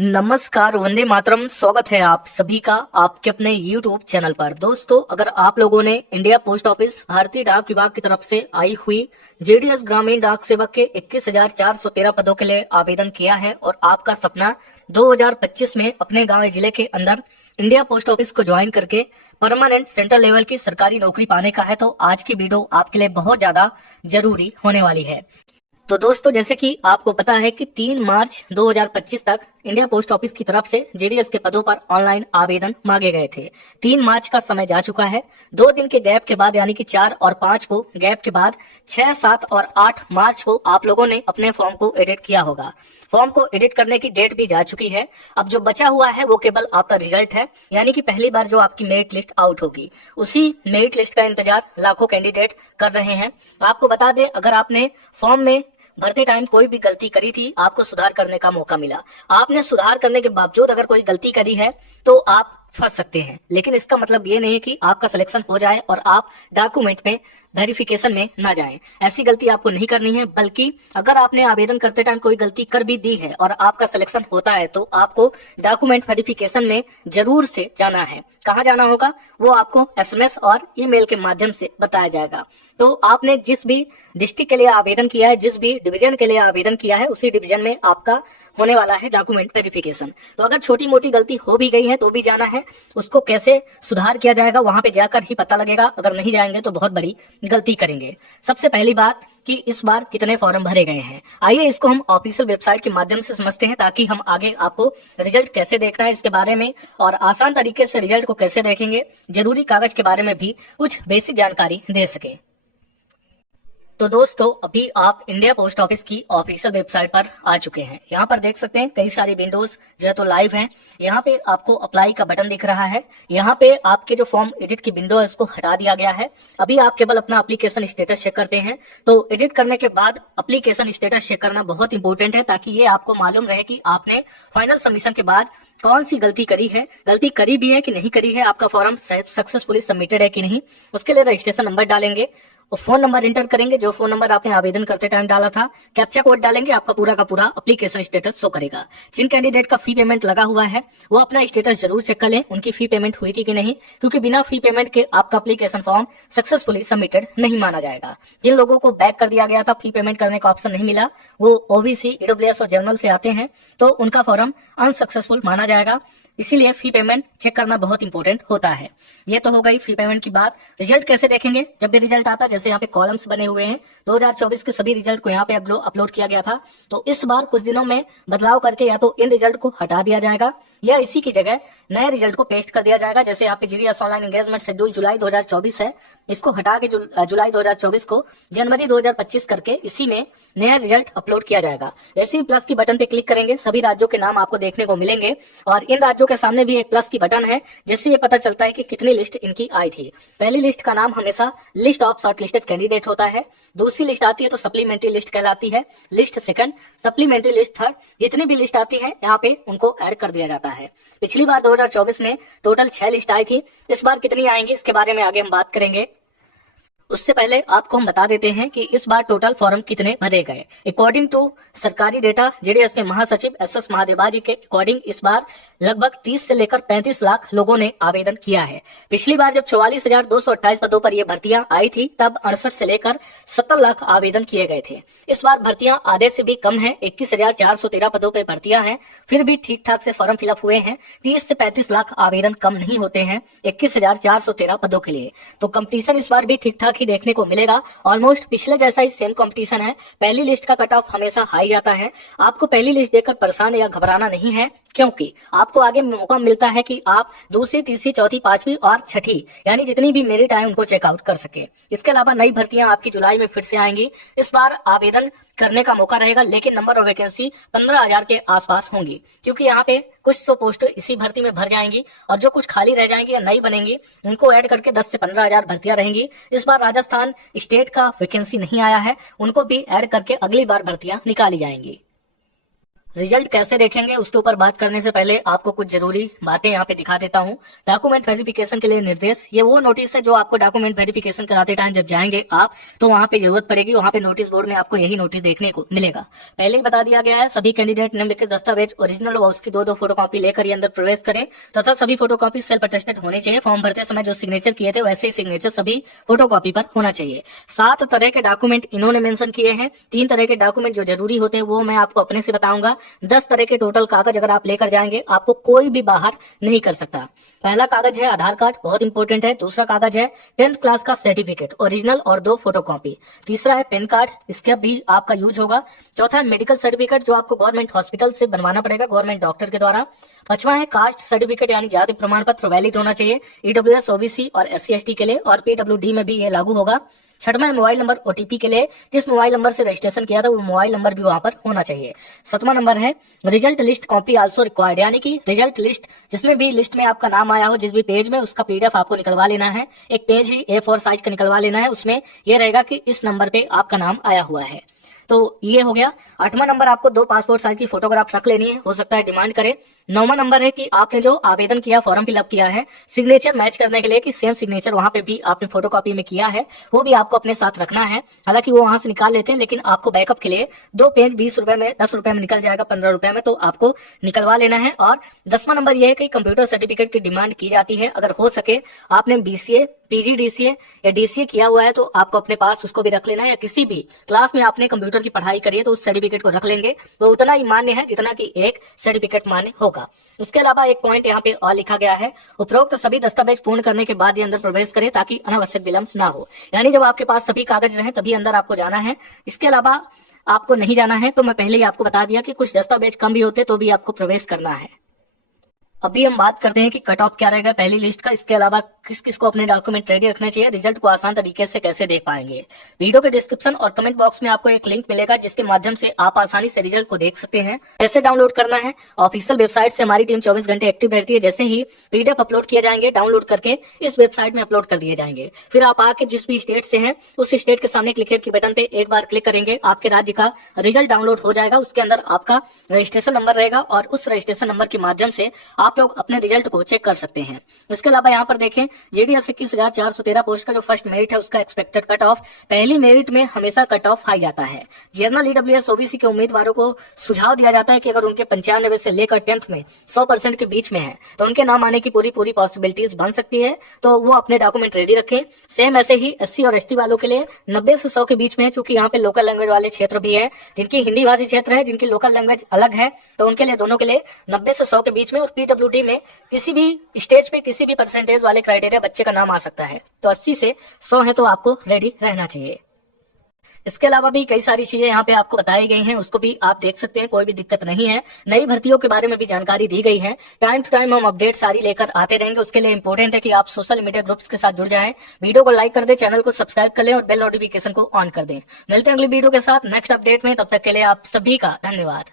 नमस्कार, वंदे मातरम। स्वागत है आप सभी का आपके अपने YouTube चैनल पर। दोस्तों, अगर आप लोगों ने इंडिया पोस्ट ऑफिस भारतीय डाक विभाग की तरफ से आई हुई जेडीएस ग्रामीण डाक सेवक के 21,413 पदों के लिए आवेदन किया है और आपका सपना 2025 में अपने गांव जिले के अंदर इंडिया पोस्ट ऑफिस को ज्वाइन करके परमानेंट सेंट्रल लेवल की सरकारी नौकरी पाने का है, तो आज की वीडियो आपके लिए बहुत ज्यादा जरूरी होने वाली है। तो दोस्तों, जैसे कि आपको पता है कि 3 मार्च 2025 तक इंडिया पोस्ट ऑफिस की तरफ से जेडीएस के पदों पर ऑनलाइन आवेदन मांगे गए थे। 3 मार्च का समय जा चुका है। 2 दिन के गैप के बाद यानी कि 4 और 5 को गैप के बाद 6, 7 और 8 मार्च को आप लोगों ने अपने फॉर्म को एडिट किया होगा। फॉर्म को एडिट करने की डेट भी जा चुकी है। अब जो बचा हुआ है वो केवल आपका रिजल्ट है, यानी कि पहली बार जो आपकी मेरिट लिस्ट आउट होगी, उसी मेरिट लिस्ट का इंतजार लाखों कैंडिडेट कर रहे हैं। आपको बता दें, अगर आपने फॉर्म में भरते टाइम कोई भी गलती करी थी, आपको सुधार करने का मौका मिला। आपने सुधार करने के बावजूद अगर कोई गलती करी है तो आप फंस सकते हैं, लेकिन इसका मतलब ये नहीं है कि आपका सिलेक्शन हो जाए और आप डॉक्यूमेंट में वेरिफिकेशन में ना जाएं। ऐसी गलती आपको नहीं करनी है, बल्कि अगर आपने आवेदन करते टाइम कोई गलती कर भी दी है और आपका सिलेक्शन होता है तो आपको डॉक्यूमेंट वेरिफिकेशन में जरूर से जाना है। कहाँ जाना होगा वो आपको एसएमएस और ईमेल के माध्यम से बताया जाएगा। तो आपने जिस भी डिस्ट्रिक्ट के लिए आवेदन किया है, जिस भी डिवीजन के लिए आवेदन किया है, उसी डिवीजन में आपका होने वाला है डॉक्यूमेंट वेरिफिकेशन। तो अगर छोटी मोटी गलती हो भी गई है तो भी जाना है। उसको कैसे सुधार किया जाएगा वहां पे जाकर ही पता लगेगा। अगर नहीं जाएंगे तो बहुत बड़ी गलती करेंगे। सबसे पहली बात कि इस बार कितने फॉर्म भरे गए हैं, आइए इसको हम ऑफिशियल वेबसाइट के माध्यम से समझते हैं, ताकि हम आगे आपको रिजल्ट कैसे देखना है इसके बारे में और आसान तरीके से रिजल्ट को कैसे देखेंगे, जरूरी कागज के बारे में भी कुछ बेसिक जानकारी दे सके। तो दोस्तों, अभी आप इंडिया पोस्ट ऑफिस की ऑफिशियल वेबसाइट पर आ चुके हैं। यहाँ पर देख सकते हैं कई सारी विंडोज जो है तो लाइव हैं। यहाँ पे आपको अप्लाई का बटन दिख रहा है। यहाँ पे आपके जो फॉर्म एडिट की विंडो है उसको हटा दिया गया है। अभी आप केवल अपना एप्लीकेशन स्टेटस चेक करते हैं। तो एडिट करने के बाद एप्लीकेशन स्टेटस चेक करना बहुत इंपॉर्टेंट है, ताकि ये आपको मालूम रहे कि आपने फाइनल सबमिशन के बाद कौन सी गलती करी है, गलती करी भी है कि नहीं करी है, आपका फॉर्म सक्सेसफुली सबमिटेड है कि नहीं। उसके लिए रजिस्ट्रेशन नंबर डालेंगे और फोन नंबर एंटर करेंगे, जो फोन नंबर आपने आवेदन करते टाइम डाला था। कैप्चा कोड डालेंगे, आपका पूरा का पूरा एप्लीकेशन स्टेटस शो करेगा। जिन कैंडिडेट का फी पेमेंट लगा हुआ है वो अपना स्टेटस जरूर चेक कर लें, उनकी फी पेमेंट हुई थी कि नहीं, क्योंकि बिना फी पेमेंट के आपका एप्लीकेशन फॉर्म सक्सेसफुली सबमिटेड नहीं माना जाएगा। जिन लोगों को बैक कर दिया गया था, फी पेमेंट करने का ऑप्शन नहीं मिला, वो ओबीसी, ईडब्ल्यूएस और जनरल से आते हैं, तो उनका फॉर्म अनसक्सेसफुल माना जाएगा। इसीलिए फी पेमेंट चेक करना बहुत इंपॉर्टेंट होता है। ये तो हो गई फी पेमेंट की बात। रिजल्ट कैसे देखेंगे, जब भी रिजल्ट आता है, जैसे यहाँ पे कॉलम्स बने हुए हैं, 2024 के सभी रिजल्ट को यहाँ पे अपलोड किया गया था। तो इस बार कुछ दिनों में बदलाव करके या तो इन रिजल्ट को हटा दिया जाएगा या इसी की जगह नए रिजल्ट को पेस्ट कर दिया जाएगा। जैसे यहाँ पे जीडीएस ऑनलाइन एंगेजमेंट शेड्यूल जुलाई 2024 है, इसको हटा के जुलाई 2024 को जनवरी 2025 करके इसी में नया रिजल्ट अपलोड किया जाएगा। जैसे ही प्लस की बटन पे क्लिक करेंगे, सभी राज्यों के नाम आपको देखने को मिलेंगे और इन राज्यों के सामने भी एक प्लस की बटन है, जिससे ये पता चलता है कि कितनी लिस्ट इनकी आई थी। पहली लिस्ट का नाम हमेशा list of short listed candidate होता है। दूसरी लिस्ट आती है तो सप्लीमेंट्री लिस्ट कहलाती है। List second, supplementary list third. जितनी भी लिस्ट आती है यहाँ पे उनको ऐड कर दिया जाता है। पिछली बार 2024 में टोटल 6 लिस्ट आई थी। इस बार कितनी आएंगी इसके बारे में आगे हम बात करेंगे। उससे पहले आपको हम बता देते हैं कि इस बार टोटल फॉर्म कितने भरे गए। अकॉर्डिंग टू सरकारी डेटा जेडीएस के महासचिव एसएस महादेवा जी के अकॉर्डिंग इस बार लगभग 30 से लेकर 35 लाख लोगों ने आवेदन किया है। पिछली बार जब 44,228 पदों पर यह भर्तियां आई थी, तब 68 से लेकर 70 लाख आवेदन किए गए थे। इस बार भर्तियां आधे से भी कम है, 21,413 पदों पर भर्तियां हैं, फिर भी ठीक ठाक से फॉर्म फिलअप हुए हैं। 30 से 35 लाख आवेदन कम नहीं होते हैं 21,413 पदों के लिए। तो कंपटीशन इस बार भी ठीक ठाक ही देखने को मिलेगा। ऑलमोस्ट पिछले जैसा ही सेम कंपटीशन है। पहली लिस्ट का कट ऑफ हमेशा हाई जाता है। आपको पहली लिस्ट देखकर परेशान या घबराना नहीं है, क्योंकि आपको आगे मौका मिलता है कि आप दूसरी, तीसरी, चौथी, पांचवी और छठी यानी जितनी भी मेरिट आए उनको चेकआउट कर सके। इसके अलावा नई भर्तियां आपकी जुलाई में फिर से आएंगी। इस बार आवेदन करने का मौका रहेगा, लेकिन नंबर ऑफ वैकेंसी 15,000 के आसपास होंगी, क्योंकि यहाँ पे कुछ 100 पोस्ट इसी भर्ती में भर जाएंगी और जो कुछ खाली रह जाएंगी या नई बनेंगी उनको ऐड करके 10 से 15,000 भर्तियां रहेंगी। इस बार राजस्थान स्टेट का वैकेंसी नहीं आया है, उनको भी ऐड करके अगली बार भर्तियां निकाली जाएंगी। रिजल्ट कैसे देखेंगे उसके ऊपर बात करने से पहले आपको कुछ जरूरी बातें यहाँ पे दिखा देता हूँ। डॉक्यूमेंट वेरिफिकेशन के लिए निर्देश, ये वो नोटिस है जो आपको डॉक्यूमेंट वेरिफिकेशन कराते टाइम जब जाएंगे आप तो वहाँ पे जरूरत पड़ेगी। वहाँ पे नोटिस बोर्ड में आपको यही नोटिस देखने को मिलेगा। पहले ही बता दिया गया है, सभी कैंडिडेट निम्नलिखित दस्तावेज ओरिजिनल व उसकी दो फोटोकॉपी लेकर ही अंदर प्रवेश करें तथा सभी फोटोकॉपी सेल्फ अटेस्टेड होनी चाहिए। फॉर्म भरते समय जो सिग्नेचर किए थे वैसे ही सिग्नेचर सभी फोटोकॉपी पर होना चाहिए। 7 तरह के डॉक्यूमेंट इन्होंने मेंशन किए हैं। 3 तरह के डॉक्यूमेंट जो जरूरी होते हैं वो मैं आपको अपने से बताऊंगा। 10 तरह के टोटल कागज अगर आप लेकर जाएंगे आपको कोई भी बाहर नहीं कर सकता। पहला कागज है आधार कार्ड, बहुत इंपॉर्टेंट है। दूसरा कागज है 10th क्लास का सर्टिफिकेट ओरिजिनल और 2 फोटोकॉपी। तीसरा है पैन कार्ड, इसका भी आपका यूज होगा। चौथा है मेडिकल सर्टिफिकेट जो आपको गवर्नमेंट हॉस्पिटल से बनवाना पड़ेगा, गवर्नमेंट डॉक्टर के द्वारा। 5वां है कास्ट सर्टिफिकेट यानी जाति प्रमाण पत्र वैलिड होना चाहिए ईडब्ल्यूएस, ओबीसी और SC/ST के लिए, और पीडब्ल्यूडी में भी ये लागू होगा। 6वां है मोबाइल नंबर OTP के लिए, जिस मोबाइल नंबर से रजिस्ट्रेशन किया था वो मोबाइल नंबर भी वहां पर होना चाहिए। 7वां नंबर है result list copy also required, यानी कि रिजल्ट लिस्ट जिसमें भी लिस्ट में आपका नाम आया हो जिस भी पेज में, उसका PDF आपको निकलवा लेना है। एक पेज ही A4 साइज का निकलवा लेना है, उसमें यह रहेगा कि इस नंबर पे आपका नाम आया हुआ है। तो ये हो गया। 8वां नंबर आपको 2 पासपोर्ट साइज की फोटोग्राफ रख लेनी है, हो सकता है डिमांड करे। 9वां नंबर है कि आपने जो आवेदन किया, फॉर्म फिलअप किया है, सिग्नेचर मैच करने के लिए कि सेम सिग्नेचर वहां पे भी आपने फोटोकॉपी में किया है वो भी आपको अपने साथ रखना है। हालांकि वो वहां से निकाल लेते हैं लेकिन आपको बैकअप के लिए 2 पेज 20 रुपए में, 10 रुपए में निकल जाएगा, 15 रुपए में, तो आपको निकलवा लेना है। और 10वां नंबर यह है कि कंप्यूटर सर्टिफिकेट की डिमांड की जाती है। अगर हो सके आपने BCA, PG DCA या DCA किया हुआ है तो आपको अपने पास उसको भी रख लेना है, या किसी भी क्लास में आपने कंप्यूटर की पढ़ाई करी है तो उस सर्टिफिकेट को रख लेंगे। वो उतना ही मान्य है जितना कि एक सर्टिफिकेट मान्य होगा। इसके अलावा एक पॉइंट यहाँ पे और लिखा गया है, उपरोक्त सभी दस्तावेज पूर्ण करने के बाद ही अंदर प्रवेश करें ताकि अनावश्यक विलंब ना हो। यानी जब आपके पास सभी कागज रहे तभी अंदर आपको जाना है। इसके अलावा आपको नहीं जाना है तो मैं पहले ही आपको बता दिया कि कुछ दस्तावेज कम भी होते तो भी आपको प्रवेश करना है। अभी हम बात करते हैं कि कट ऑफ क्या रहेगा पहली लिस्ट का। इसके अलावा किस किस को अपने डॉक्यूमेंट रेडी रखने चाहिए, रिजल्ट को आसान तरीके से कैसे देख पाएंगे। वीडियो के डिस्क्रिप्शन और कमेंट बॉक्स में आपको एक लिंक मिलेगा जिसके माध्यम से आप आसानी से रिजल्ट को देख सकते हैं। कैसे डाउनलोड करना है, ऑफिशियल वेबसाइट से हमारी टीम 24 घंटे एक्टिव रहती है। जैसे ही PDF अपलोड किए जाएंगे डाउनलोड करके इस वेबसाइट में अपलोड कर दिए जाएंगे। फिर आप आके जिस भी स्टेट से हैं उस स्टेट के सामने क्लिक हियर की बटन पे एक बार क्लिक करेंगे, आपके राज्य का रिजल्ट डाउनलोड हो जाएगा। उसके अंदर आपका रजिस्ट्रेशन नंबर रहेगा और उस रजिस्ट्रेशन नंबर के माध्यम से आप लोग अपने रिजल्ट को चेक कर सकते हैं। इसके अलावा यहाँ पर देखें JDS 21,413 पोस्ट का जो फर्स्ट मेरिट है उसका एक्सपेक्टेड कट ऑफ, पहली मेरिट में हमेशा कट ऑफ हाई जाता है। जनरल EWS OBC के उम्मीदवारों को सुझाव दिया जाता है कि अगर उनके 95 से लेकर 10th में 100% के बीच में है तो उनके नाम आने की पूरी पॉसिबिलिटीज बन सकती है, तो वो अपने डॉक्यूमेंट रेडी रखें। सेम ऐसे ही SC और ST वालों के लिए 90 से 100 के बीच में है, चूंकि यहाँ पे लोकल लैंग्वेज वाले क्षेत्र भी है, जिनकी हिंदी भाषी क्षेत्र है, जिनकी लोकल लैंग्वेज अलग है, तो उनके लिए दोनों के लिए 90 से 100 के बीच में। और PWD में किसी भी स्टेज पे किसी भी परसेंटेज वाले क्राइटेरिया बच्चे का नाम आ सकता है, तो 80 से 100 है तो आपको रेडी रहना चाहिए। इसके अलावा भी कई सारी चीजें यहाँ पे आपको बताई गई हैं, उसको भी आप देख सकते हैं, कोई भी दिक्कत नहीं है। नई भर्तियों के बारे में भी जानकारी दी गई है। टाइम टू टाइम हम अपडेट सारी लेकर आते रहेंगे। उसके लिए इंपॉर्टेंट है कि आप सोशल मीडिया ग्रुप्स के साथ जुड़ जाएं, वीडियो को लाइक कर दें, चैनल को सब्सक्राइब कर लें और बेल नोटिफिकेशन को ऑन कर दें। मिलते हैं अगली वीडियो के साथ नेक्स्ट अपडेट में, तब तक के लिए आप सभी का धन्यवाद।